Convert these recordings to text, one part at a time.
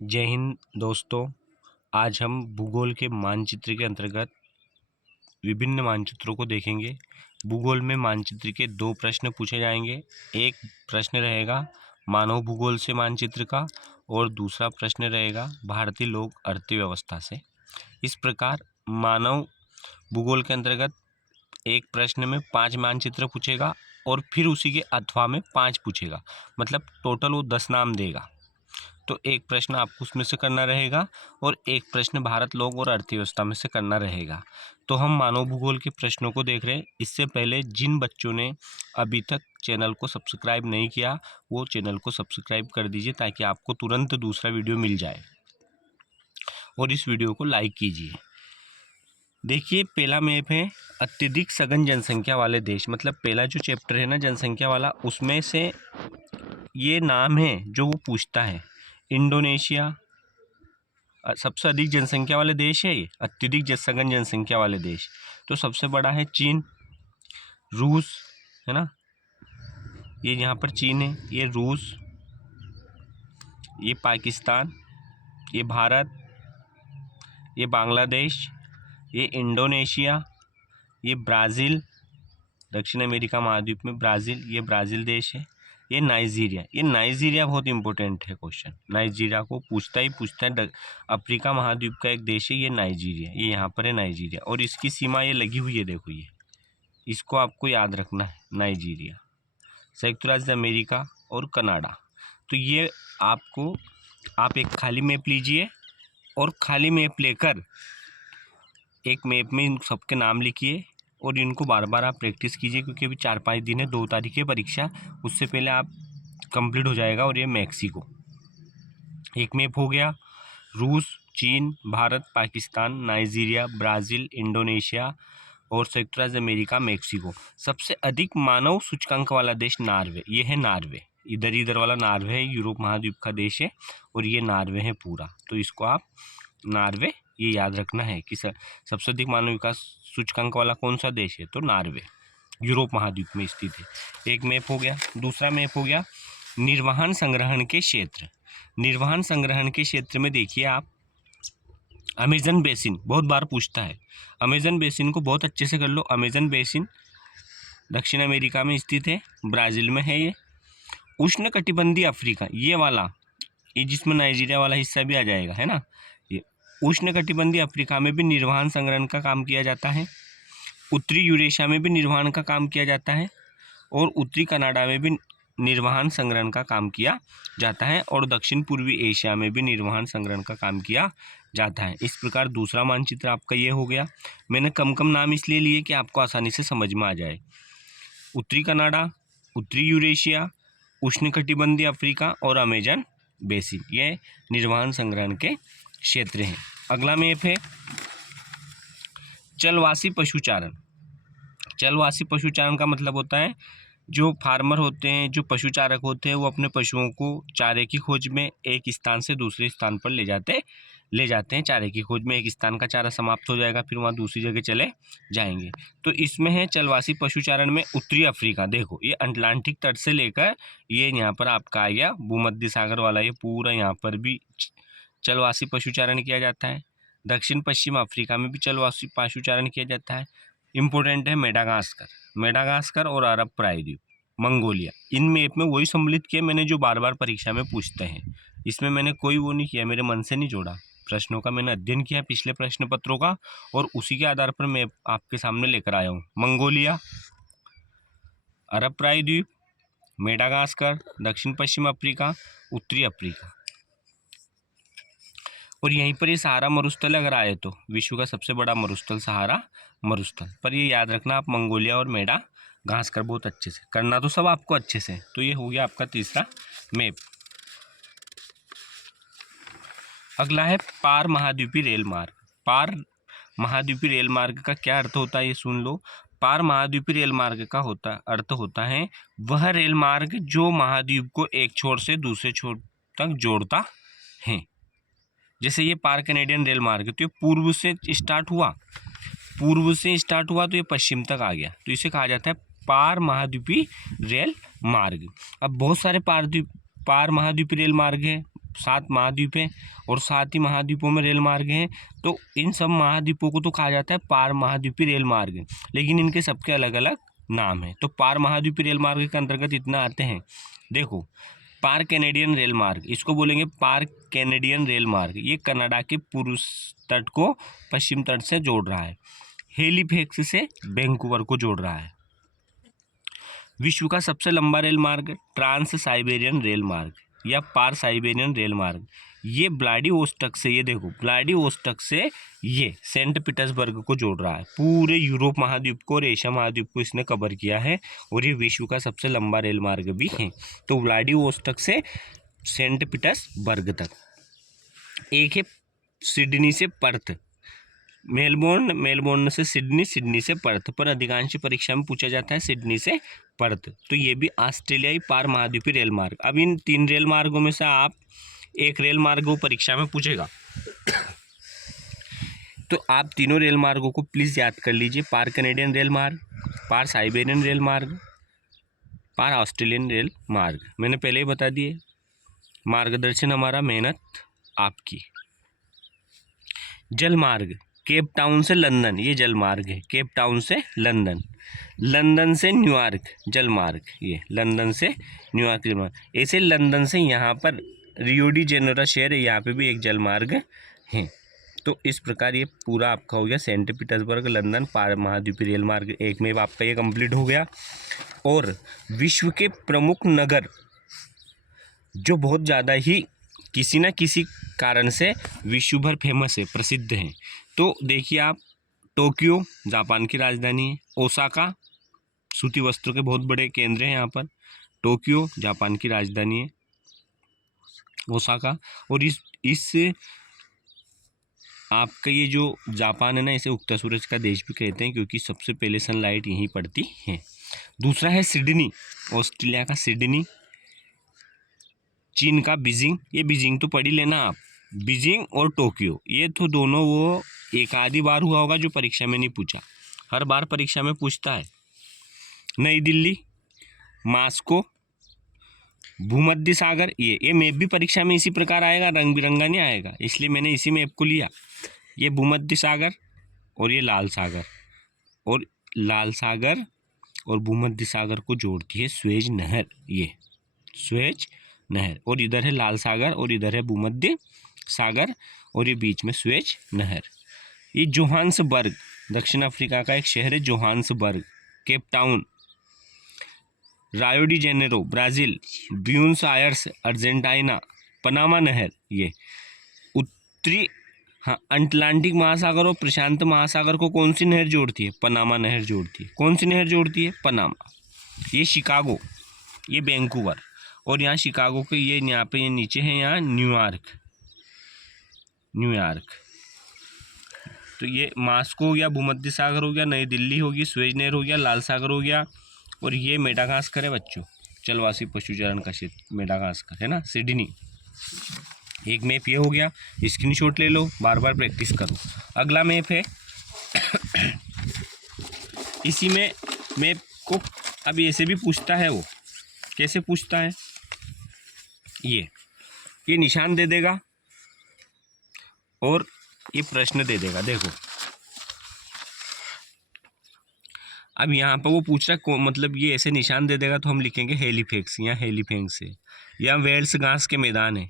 जय हिंद दोस्तों। आज हम भूगोल के मानचित्र के अंतर्गत विभिन्न मानचित्रों को देखेंगे। भूगोल में मानचित्र के दो प्रश्न पूछे जाएंगे। एक प्रश्न रहेगा मानव भूगोल से मानचित्र का और दूसरा प्रश्न रहेगा भारतीय लोक अर्थव्यवस्था से। इस प्रकार मानव भूगोल के अंतर्गत एक प्रश्न में 5 मानचित्र पूछेगा और फिर उसी के अथवा में 5 पूछेगा, मतलब टोटल वो 10 नाम देगा। तो एक प्रश्न आपको उसमें से करना रहेगा और एक प्रश्न भारत लोक और अर्थव्यवस्था में से करना रहेगा। तो हम मानव भूगोल के प्रश्नों को देख रहे हैं। इससे पहले जिन बच्चों ने अभी तक चैनल को सब्सक्राइब नहीं किया वो चैनल को सब्सक्राइब कर दीजिए ताकि आपको तुरंत दूसरा वीडियो मिल जाए, और इस वीडियो को लाइक कीजिए। देखिए, पहला मैप है अत्यधिक सघन जनसंख्या वाले देश, मतलब पहला जो चैप्टर है ना जनसंख्या वाला, उसमें से ये नाम है जो वो पूछता है। इंडोनेशिया सबसे अधिक जनसंख्या वाले देश है, ये अत्यधिक सघन जनसंख्या वाले देश। तो सबसे बड़ा है चीन, रूस है ना, ये यहाँ पर चीन है, ये रूस, ये पाकिस्तान, ये भारत, ये बांग्लादेश, ये इंडोनेशिया, ये ब्राज़ील, दक्षिण अमेरिका महाद्वीप में ब्राज़ील, ये ब्राज़ील देश है, ये नाइजीरिया। ये नाइजीरिया बहुत इंपॉर्टेंट है क्वेश्चन, नाइजीरिया को पूछता है। अफ्रीका महाद्वीप का एक देश है ये नाइजीरिया, ये यहाँ पर है नाइजीरिया, और इसकी सीमा ये लगी हुई है, देखो ये, इसको आपको याद रखना है। नाइजीरिया, संयुक्त राज्य अमेरिका और कनाडा। तो ये आपको, आप एक खाली मैप लीजिए और खाली मैप लेकर एक मैप में इन सबके नाम लिखिए और इनको बार बार आप प्रैक्टिस कीजिए, क्योंकि अभी 4-5 दिन है, 2 तारीख है परीक्षा, उससे पहले आप कंप्लीट हो जाएगा। और ये मैक्सिको एक मैप हो गया, रूस, चीन, Bharat, Pakistan, Nigeria, Brazil, Indonesia और संयुक्त राज्य अमेरिका, मैक्सिको। सबसे अधिक मानव सूचकांक वाला देश नार्वे, ये है नार्वे, इधर वाला नार्वे है, यूरोप महाद्वीप का देश है और ये नार्वे है पूरा। तो इसको आप नार्वे ये याद रखना है कि सबसे अधिक मानव विकास सूचकांक वाला कौन सा देश है, तो नार्वे, यूरोप महाद्वीप में स्थित है। एक मैप हो गया। दूसरा मैप हो गया निर्वहन संग्रहण के क्षेत्र। निर्वहन संग्रहण के क्षेत्र में देखिए आप, अमेजन बेसिन बहुत बार पूछता है। अमेजन बेसिन को बहुत अच्छे से कर लो। अमेजन बेसिन दक्षिण अमेरिका में स्थित है, ब्राज़ील में है ये। उष्णकटिबंधीय अफ्रीका, ये वाला, ये जिसमें नाइजीरिया वाला हिस्सा भी आ जाएगा, है ना, ये उष्णकटिबंधीय अफ्रीका में भी निर्वहन संग्रहण का काम किया जाता है। उत्तरी यूरेशिया में भी निर्वहन का काम किया जाता है और उत्तरी कनाडा में भी निर्वहन संग्रहण का काम किया जाता है और दक्षिण पूर्वी एशिया में भी निर्वहन संग्रहण का काम किया जाता है। इस प्रकार दूसरा मानचित्र आपका ये हो गया। मैंने कम नाम इसलिए लिए कि आपको आसानी से समझ में आ जाए। उत्तरी कनाडा, उत्तरी यूरेशिया, उष्णकटिबंधीय अफ्रीका और अमेजन बेसिन, ये निर्वहन संग्रहण के क्षेत्र हैं। अगला मैप है चलवासी पशुचारण। चलवासी पशुचारण का मतलब होता है जो फार्मर होते हैं, जो पशुचारक होते हैं, वो अपने पशुओं को चारे की खोज में एक स्थान से दूसरे स्थान पर ले जाते हैं। चारे की खोज में एक स्थान का चारा समाप्त हो जाएगा, फिर वहाँ दूसरी जगह चले जाएंगे। तो इसमें है चलवासी पशुचारण में उत्तरी अफ्रीका। देखो ये अटलांटिक तट से लेकर ये यहाँ पर आपका आ गया भूमध्य सागर वाला, ये पूरा यहाँ पर भी चलवासी पशुचारण किया जाता है। दक्षिण पश्चिम अफ्रीका में भी चलवासी पशुचारण किया जाता है। इम्पोर्टेंट है मेडागास्कर और अरब प्रायद्वीप, मंगोलिया। इन मैप में वही सम्मिलित किया मैंने जो बार बार परीक्षा में पूछते हैं। इसमें मैंने कोई वो नहीं किया, मेरे मन से नहीं जोड़ा। प्रश्नों का मैंने अध्ययन किया पिछले प्रश्न पत्रों का और उसी के आधार पर मैं आपके सामने लेकर आया हूँ। मंगोलिया, अरब प्रायद्वीप, मेडागास्कर, दक्षिण पश्चिम अफ्रीका, उत्तरी अफ्रीका। और यहीं पर ये सहारा मरुस्थल अगर आए तो विश्व का सबसे बड़ा मरुस्थल सहारा मरुस्थल। पर ये याद रखना आप मंगोलिया और मेडागास्कर बहुत अच्छे से करना, तो सब आपको अच्छे से। तो ये हो गया आपका तीसरा मैप। अगला है पार महाद्वीपीय रेल मार्ग। पार महाद्वीपीय रेल मार्ग का क्या अर्थ होता है ये सुन लो। पार महाद्वीपीय रेल मार्ग का अर्थ होता है वह रेल मार्ग जो महाद्वीप को एक छोर से दूसरे छोर तक जोड़ता है। जैसे ये पार कैनेडियन रेल मार्ग, तो ये पूर्व से स्टार्ट हुआ तो ये पश्चिम तक आ गया, तो इसे कहा जाता है पार महाद्वीपीय रेल मार्ग। अब बहुत सारे पार महाद्वीपीय रेल मार्ग है, 7 महाद्वीप हैं और 7 ही महाद्वीपों में रेल मार्ग हैं। तो इन सब महाद्वीपों को तो कहा जाता है पार महाद्वीपीय रेल मार्ग, लेकिन इनके सबके अलग अलग नाम हैं। तो पार महाद्वीपीय रेल मार्ग के अंतर्गत इतना आते हैं। देखो, पार कैनेडियन रेल मार्ग, इसको बोलेंगे पार कैनेडियन रेल मार्ग। ये कनाडा के पूर्व तट को पश्चिम तट से जोड़ रहा है। हेलीफैक्स से वैंकूवर को जोड़ रहा है। विश्व का सबसे लंबा रेल मार्ग ट्रांस साइबेरियन रेल मार्ग या पार साइबेरियन रेल मार्ग, ये व्लादिवोस्टॉक से, ये देखो व्लादिवोस्टॉक से ये सेंट पीटर्सबर्ग को जोड़ रहा है। पूरे यूरोप महाद्वीप को और एशिया महाद्वीप को इसने कवर किया है और ये विश्व का सबसे लंबा रेल मार्ग भी है। तो व्लादिवोस्टॉक से सेंट पीटर्सबर्ग तक। एक है सिडनी से पर्थ, मेलबोर्न से सिडनी, सिडनी से पर्थ, पर अधिकांश परीक्षा में पूछा जाता है सिडनी से पर्थ। तो ये भी ऑस्ट्रेलियाई पार महाद्वीपीय रेल मार्ग। अब इन 3 रेल मार्गों में से आप एक रेल मार्ग को परीक्षा में पूछेगा तो आप तीनों रेल मार्गों को प्लीज़ याद कर लीजिए। पार कैनेडियन रेल मार्ग, पार साइबेरियन रेल मार्ग, पार ऑस्ट्रेलियन रेल मार्ग। मैंने पहले ही बता दिए। मार्गदर्शन हमारा, मेहनत आपकी। जल मार्ग, केप टाउन से लंदन, ये जल मार्ग है। केप टाउन से लंदन, लंदन से न्यूयॉर्क जल मार्ग, ये लंदन से न्यूयॉर्क जल मार्ग। ऐसे लंदन से यहाँ पर रियो डी जेनेरो शहर है, यहाँ पे भी एक जल मार्ग है। तो इस प्रकार ये पूरा आपका हो गया सेंट पीटर्सबर्ग लंदन पार महाद्वीपीय रेल मार्ग। एक में आपका ये कंप्लीट हो गया। और विश्व के प्रमुख नगर जो बहुत ज़्यादा ही किसी न किसी कारण से विश्व भर फेमस है, प्रसिद्ध हैं, तो देखिए आप, टोक्यो जापान की राजधानी है। ओसाका सूती वस्त्रों के बहुत बड़े केंद्र हैं यहाँ पर। टोक्यो जापान की राजधानी है, ओसाका। और इस आपका ये जो जापान है ना, इसे उगता सूरज का देश भी कहते हैं, क्योंकि सबसे पहले सनलाइट यहीं पड़ती है। दूसरा है सिडनी, ऑस्ट्रेलिया का सिडनी। चीन का बीजिंग, ये बीजिंग तो पढ़ ही लेना आप। बीजिंग और टोक्यो, ये तो दोनों वो एक आधी बार हुआ होगा जो परीक्षा में नहीं पूछा, हर बार परीक्षा में पूछता है। नई दिल्ली, मास्को, भूमध्य सागर, ये मैप भी परीक्षा में इसी प्रकार आएगा, रंग बिरंगा नहीं आएगा, इसलिए मैंने इसी मैप को लिया। ये भूमध्य सागर और ये लाल सागर, और लाल सागर और भूमध्य सागर को जोड़ती है स्वेज नहर, ये स्वेज नहर। और इधर है लाल सागर और इधर है भूमध्य सागर और ये बीच में स्वेज नहर। ये जोहान्सबर्ग, दक्षिण अफ्रीका का एक शहर है जोहान्सबर्ग। केप टाउन, रायो de Janeiro Brazil, Buenos Aires Argentina, Panama नहर, ये उत्तरी, हाँ, अटलांटिक महासागर और प्रशांत महासागर को कौन सी नहर जोड़ती है? पनामा नहर जोड़ती है। कौन सी नहर जोड़ती है? पनामा। ये शिकागो, ये वैंकूवर, और यहाँ शिकागो के ये यहाँ पे ये नीचे है यहाँ न्यूयॉर्क, न्यूयॉर्क। तो ये मास्को हो गया, भूमध्य सागर हो गया, नई दिल्ली होगी, स्वेज नहर हो गया, लाल सागर हो गया, और ये मेडागास्कर है बच्चों, चलवासी पशुचारण का क्षेत्र मेडागास्कर है ना, सिडनी। एक मैप ये हो गया, स्क्रीनशॉट ले लो, बार बार प्रैक्टिस करो। अगला मैप है इसी में मैप को अब ऐसे भी पूछता है, वो कैसे पूछता है, ये निशान दे देगा और ये प्रश्न दे देगा। देखो अब यहाँ पर वो पूछ रहा है, मतलब ये ऐसे निशान दे देगा तो हम लिखेंगे हेलीफैक्स, या हेलीफैक्स है, या वेल्स घास के मैदान है,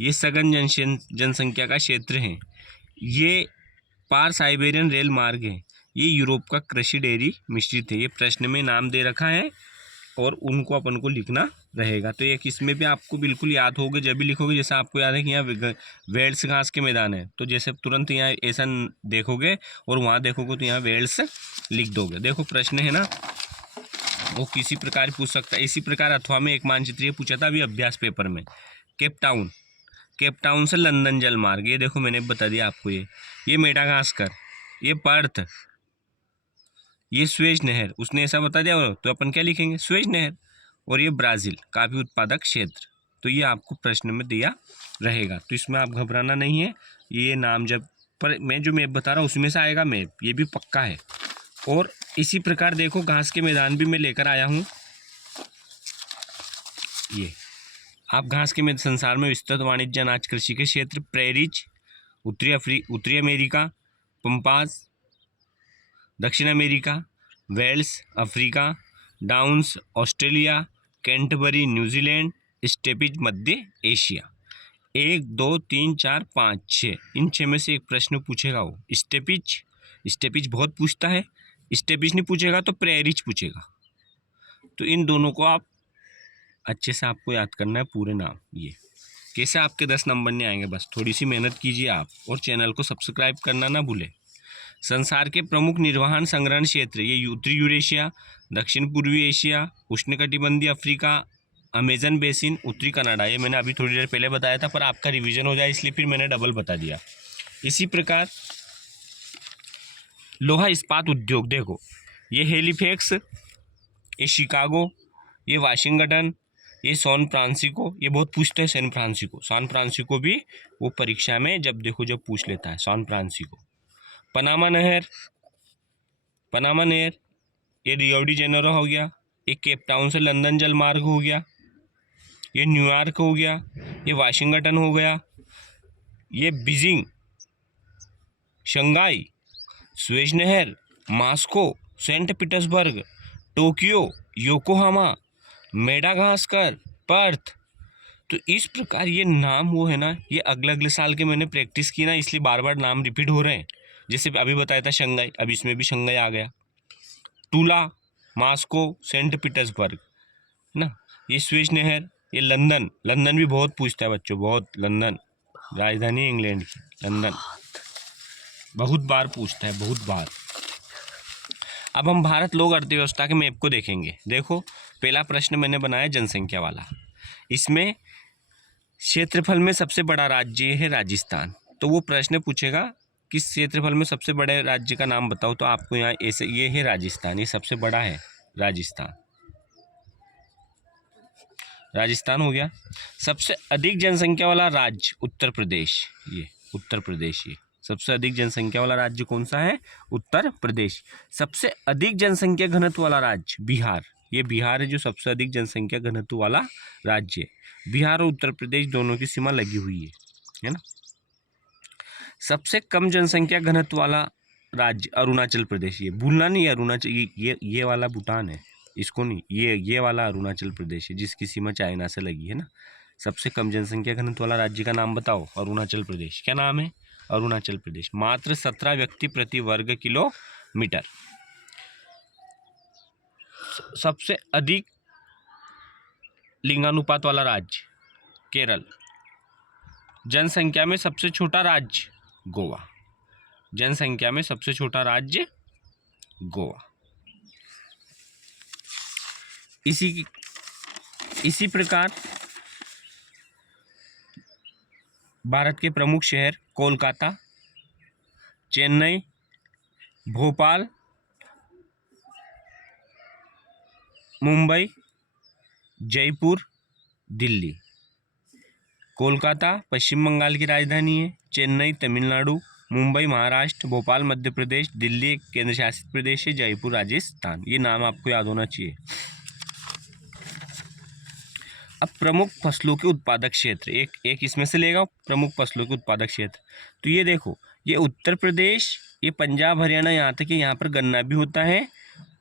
ये सघन जनसंख्या का क्षेत्र है, ये पार साइबेरियन रेल मार्ग है, ये यूरोप का कृषि डेयरी मिश्रित है। ये प्रश्न में नाम दे रखा है और उनको अपन को लिखना रहेगा। तो एक इसमें भी आपको बिल्कुल याद होगा जब भी लिखोगे, जैसे आपको याद है कि यहाँ वेल्स घास के मैदान है, तो जैसे तुरंत यहाँ ऐसा देखोगे और वहाँ देखोगे तो यहाँ वेल्स लिख दोगे। देखो प्रश्न है ना, वो किसी प्रकार पूछ सकता है। इसी प्रकार अथवा में एक मानचित्र पूछा था अभी अभ्यास पेपर में। केप टाउन, केप टाउन से लंदन जल मार्ग, ये देखो मैंने बता दिया आपको। ये मेडागास्कर, ये पर्थ, ये स्वेज नहर, उसने ऐसा बता दिया तो अपन क्या लिखेंगे? स्वेज नहर। और ये ब्राज़ील काफ़ी उत्पादक क्षेत्र, तो ये आपको प्रश्न में दिया रहेगा, तो इसमें आप घबराना नहीं है। ये नाम जब पर मैं जो मैप बता रहा हूँ उसमें से आएगा मैप, ये भी पक्का है। और इसी प्रकार देखो घास के मैदान भी मैं लेकर आया हूँ। ये आप घास के संसार में विस्तृत वाणिज्य अनाज कृषि के क्षेत्र प्रेरीज, उत्तरी अमेरिका, पंपास दक्षिण अमेरिका, वेल्स Africa, downs Australia, Canterbury New Zealand, steppes मध्य एशिया। 1 2 3 4 5 6, इन 6 में से एक प्रश्न पूछेगा वो स्टेपिज बहुत पूछता है। स्टेपिज नहीं पूछेगा तो प्रेरिज पूछेगा। तो इन दोनों को आप अच्छे से आपको याद करना है पूरे नाम। ये कैसे आपके 10 नंबर नहीं आएंगे, बस थोड़ी सी मेहनत कीजिए आप, और चैनल को सब्सक्राइब करना ना भूलें। संसार के प्रमुख निर्वहन संग्रहण क्षेत्र, ये उत्तरी यूरेशिया, दक्षिण पूर्वी एशिया, उष्णकटिबंधीय अफ्रीका, अमेजन बेसिन, उत्तरी कनाडा। ये मैंने अभी थोड़ी देर पहले बताया था, पर आपका रिवीजन हो जाए इसलिए फिर मैंने डबल बता दिया। इसी प्रकार लोहा इस्पात उद्योग, देखो ये हेलिफैक्स, ये शिकागो, ये वाशिंगटन, ये सैन फ्रांसिस्को। ये बहुत पूछते हैं सैन फ्रांसिस्को भी वो परीक्षा में जब पूछ लेता है सैन फ्रांसिस्को। पनामा नहर, ये रियो डी जेनेरो हो गया, ये केप टाउन से लंदन जल मार्ग हो गया, ये न्यूयॉर्क हो गया, ये वाशिंगटन हो गया, ये बीजिंग, शंघाई, स्वेज नहर, Moscow, Saint Petersburg, Tokyo, Yokohama, Madagascar, Perth. तो इस प्रकार ये नाम वो है ना, ये अगले साल के मैंने प्रैक्टिस की ना, इसलिए बार बार नाम रिपीट हो रहे हैं। जैसे अभी बताया था शंघाई, अब इसमें भी शंघाई आ गया, टूला, मॉस्को, सेंट पीटर्सबर्ग ना, ये स्वेज नहर, ये लंदन भी बहुत पूछता है बच्चों, बहुत। लंदन राजधानी इंग्लैंड की, लंदन बहुत बार पूछता है, बहुत बार। अब हम भारत लोक अर्थव्यवस्था के मैप को देखेंगे। देखो पहला प्रश्न मैंने बनाया जनसंख्या वाला, इसमें क्षेत्रफल में सबसे बड़ा राज्य है राजस्थान। तो वो प्रश्न पूछेगा किस क्षेत्रफल में सबसे बड़े राज्य का नाम बताओ, तो आपको यहाँ ऐसे ये है राजस्थान, ये सबसे बड़ा है राजस्थान हो गया। सबसे अधिक जनसंख्या वाला राज्य उत्तर प्रदेश, ये उत्तर प्रदेश, ये सबसे अधिक जनसंख्या वाला राज्य कौन सा है, उत्तर प्रदेश। सबसे अधिक जनसंख्या घनत्व वाला राज्य बिहार, ये बिहार है जो सबसे अधिक जनसंख्या घनत्व वाला राज्य है। बिहार और उत्तर प्रदेश दोनों की सीमा लगी हुई है ना। सबसे कम जनसंख्या घनत्व वाला राज्य अरुणाचल प्रदेश, ये भूलना नहीं, अरुणाचल ये वाला भूटान है, इसको नहीं, ये वाला अरुणाचल प्रदेश है जिसकी सीमा चाइना से लगी है ना। सबसे कम जनसंख्या घनत्व वाला राज्य का नाम बताओ, अरुणाचल प्रदेश। क्या नाम है, अरुणाचल प्रदेश। मात्र 17 व्यक्ति प्रति वर्ग किलोमीटर। सबसे अधिक लिंगानुपात वाला राज्य केरल। जनसंख्या में सबसे छोटा राज्य गोवा, जनसंख्या में सबसे छोटा राज्य गोवा। इसी प्रकार भारत के प्रमुख शहर कोलकाता, चेन्नई, भोपाल, मुंबई, जयपुर, दिल्ली। कोलकाता पश्चिम बंगाल की राजधानी है, चेन्नई तमिलनाडु, मुंबई महाराष्ट्र, भोपाल मध्य प्रदेश, दिल्ली एक केंद्र शासित प्रदेश है, जयपुर राजस्थान। ये नाम आपको याद होना चाहिए। अब प्रमुख फसलों के उत्पादक क्षेत्र, एक इसमें से लेगा प्रमुख फसलों के उत्पादक क्षेत्र। तो ये देखो, ये उत्तर प्रदेश, ये पंजाब हरियाणा, यहाँ तक कि यहाँ पर गन्ना भी होता है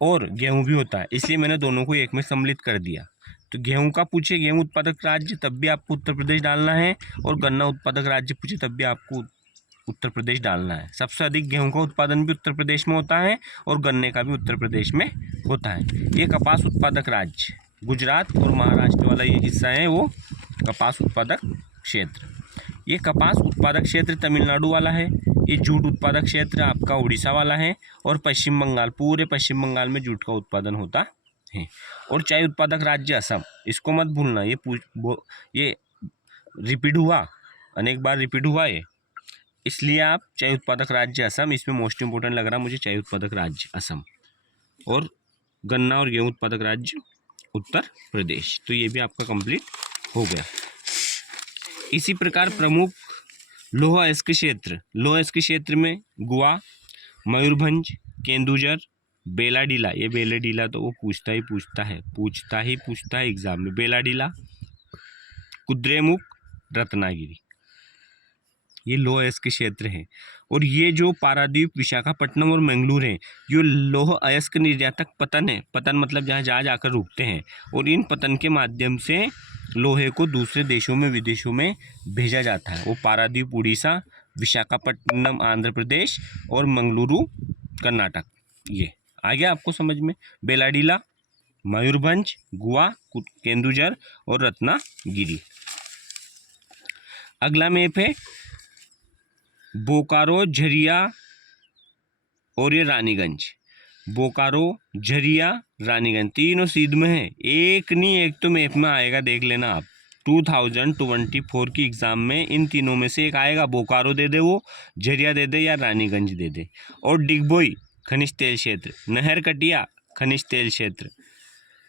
और गेहूं भी होता है, इसलिए मैंने दोनों को एक में सम्मिलित कर दिया। तो गेहूं का पूछे गेहूं उत्पादक राज्य तब भी आपको उत्तर प्रदेश डालना है, और गन्ना उत्पादक राज्य पूछे तब भी आपको उत्तर प्रदेश डालना है। सबसे अधिक गेहूं का उत्पादन भी उत्तर प्रदेश में होता है और गन्ने का भी उत्तर प्रदेश में होता है। ये कपास उत्पादक राज्य गुजरात और महाराष्ट्र वाला ये हिस्सा है वो कपास उत्पादक क्षेत्र। ये कपास उत्पादक क्षेत्र तमिलनाडु वाला है, ये जूट उत्पादक क्षेत्र आपका उड़ीसा वाला है, और पश्चिम बंगाल, पूरे पश्चिम बंगाल में जूट का उत्पादन होता है। और चाय उत्पादक राज्य असम, इसको मत भूलना, ये रिपीट हुआ, अनेक बार रिपीट हुआ है, इसलिए आप चाय उत्पादक राज्य असम, इसमें मोस्ट इंपोर्टेंट लग रहा मुझे चाय उत्पादक राज्य असम, और गन्ना और गेहूं उत्पादक राज्य उत्तर प्रदेश। तो ये भी आपका कंप्लीट हो गया। इसी प्रकार प्रमुख लौह अयस्क क्षेत्र, लौह अयस्क क्षेत्र में गोवा, मयूरभंज, केंदुझर, बेलाडीला, ये बेलाडीला तो वो पूछता ही पूछता है एग्जाम में, बेलाडीला, कुद्रेमुख, रत्नागिरी, ये लौह अयस्क के क्षेत्र हैं। और ये जो पारादीप, विशाखापट्टनम और मंगलूर हैं, ये लौह अयस्क निर्यातक पतन है। पतन मतलब जहाँ जहाज आकर रुकते हैं, और इन पतन के माध्यम से लोहे को दूसरे देशों में, विदेशों में भेजा जाता है। वो पारादीप उड़ीसा, विशाखापट्टनम आंध्र प्रदेश और मंगलुरु कर्नाटक। ये आ गया आपको समझ में। बेलाडीला मयूरभंज, गोवा, केंदुझर और रत्नागिरी। अगला मैप है बोकारो, झरिया और ये रानीगंज। बोकारो, झरिया, रानीगंज तीनों सीध में है। एक नहीं एक तो मैप में आएगा, देख लेना आप। 2024 की एग्ज़ाम में इन तीनों में से एक आएगा। बोकारो दे दे, वो झरिया दे दे या रानीगंज दे दे। और डिगबोई खनिज तेल क्षेत्र, नहरकटिया खनिज तेल क्षेत्र,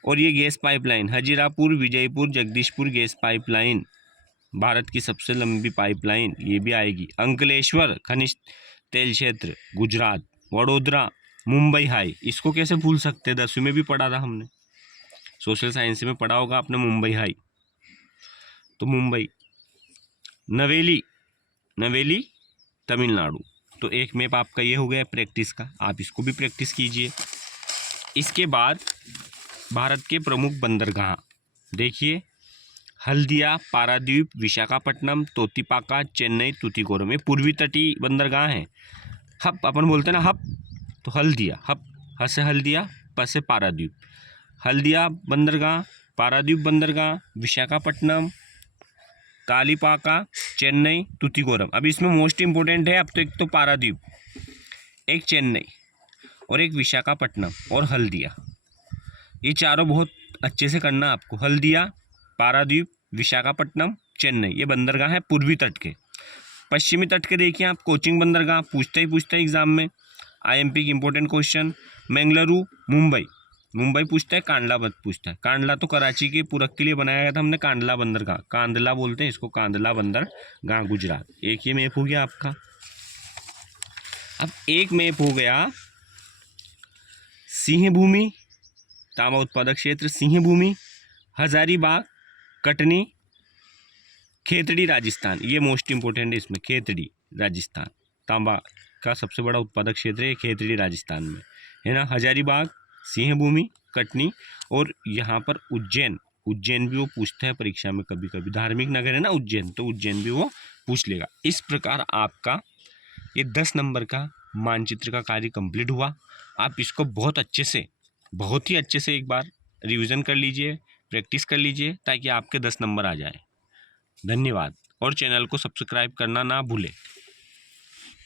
और ये gas pipeline Hazirapur, Vijaypur, Jagdishpur gas pipeline, Bharat की सबसे लंबी पाइपलाइन, ये भी आएगी। अंकलेश्वर खनिज तेल क्षेत्र, गुजरात। वडोदरा, मुंबई हाई, इसको कैसे भूल सकते हैं, 10वीं में भी पढ़ा था हमने, सोशल साइंस में पढ़ा होगा आपने मुंबई हाई। तो मुंबई। नवेली, नवेली तमिलनाडु। तो एक मैप आपका ये हो गया प्रैक्टिस का, आप इसको भी प्रैक्टिस कीजिए। इसके बाद भारत के प्रमुख बंदरगाह देखिए, हल्दिया, पारादीप, विशाखापट्टनम, तोतिपाका, चेन्नई, तूतीकोरम, ये पूर्वी तटीय बंदरगाह हैं। हब अपन बोलते हैं ना, हब, तो हल्दिया, हब, ह से हल्दिया, प से पारादीप। हल्दिया बंदरगाह, पारादीप बंदरगाह, विशाखापट्टनम, तालिपाका, चेन्नई, तूतीकोरम। अब इसमें मोस्ट इंपॉर्टेंट है, अब तो एक तो पारादीप, एक चेन्नई और एक विशाखापट्टनम और हल्दिया। ये चारों बहुत अच्छे से करना आपको। हल्दिया, पारादीप, विशाखापट्टनम, चेन्नई, ये बंदरगाह है पूर्वी तट के। पश्चिमी तट के देखिए आप, कोचिंग बंदरगाह पूछते ही एग्जाम में, आईएमपी की इंपॉर्टेंट क्वेश्चन। मंगलुरु, मुंबई, मुंबई पूछता है, कांडला मत पूछता है। कांडला तो कराची के पूरक के लिए बनाया गया था हमने, कांडला बंदरगाह, कांदला बोलते हैं इसको, कांदला बंदरगाह, गुजरात। एक ये मैप हो गया आपका। अब एक मैप हो गया सिंह भूमि, तांबा उत्पादक क्षेत्र सिंह भूमि, हजारीबाग, कटनी, खेतड़ी राजस्थान, ये मोस्ट इंपॉर्टेंट है इसमें। खेतड़ी राजस्थान, तांबा का सबसे बड़ा उत्पादक क्षेत्र है खेतड़ी राजस्थान में, है ना। हजारीबाग, सिंह भूमि, कटनी, और यहाँ पर उज्जैन, उज्जैन भी वो पूछता है परीक्षा में कभी कभी, धार्मिक नगर है ना उज्जैन, तो उज्जैन भी वो पूछ लेगा। इस प्रकार आपका ये 10 नंबर का मानचित्र का कार्य कंप्लीट हुआ। आप इसको बहुत ही अच्छे से एक बार रिवीजन कर लीजिए, प्रैक्टिस कर लीजिए, ताकि आपके 10 नंबर आ जाए। धन्यवाद, और चैनल को सब्सक्राइब करना ना भूलें।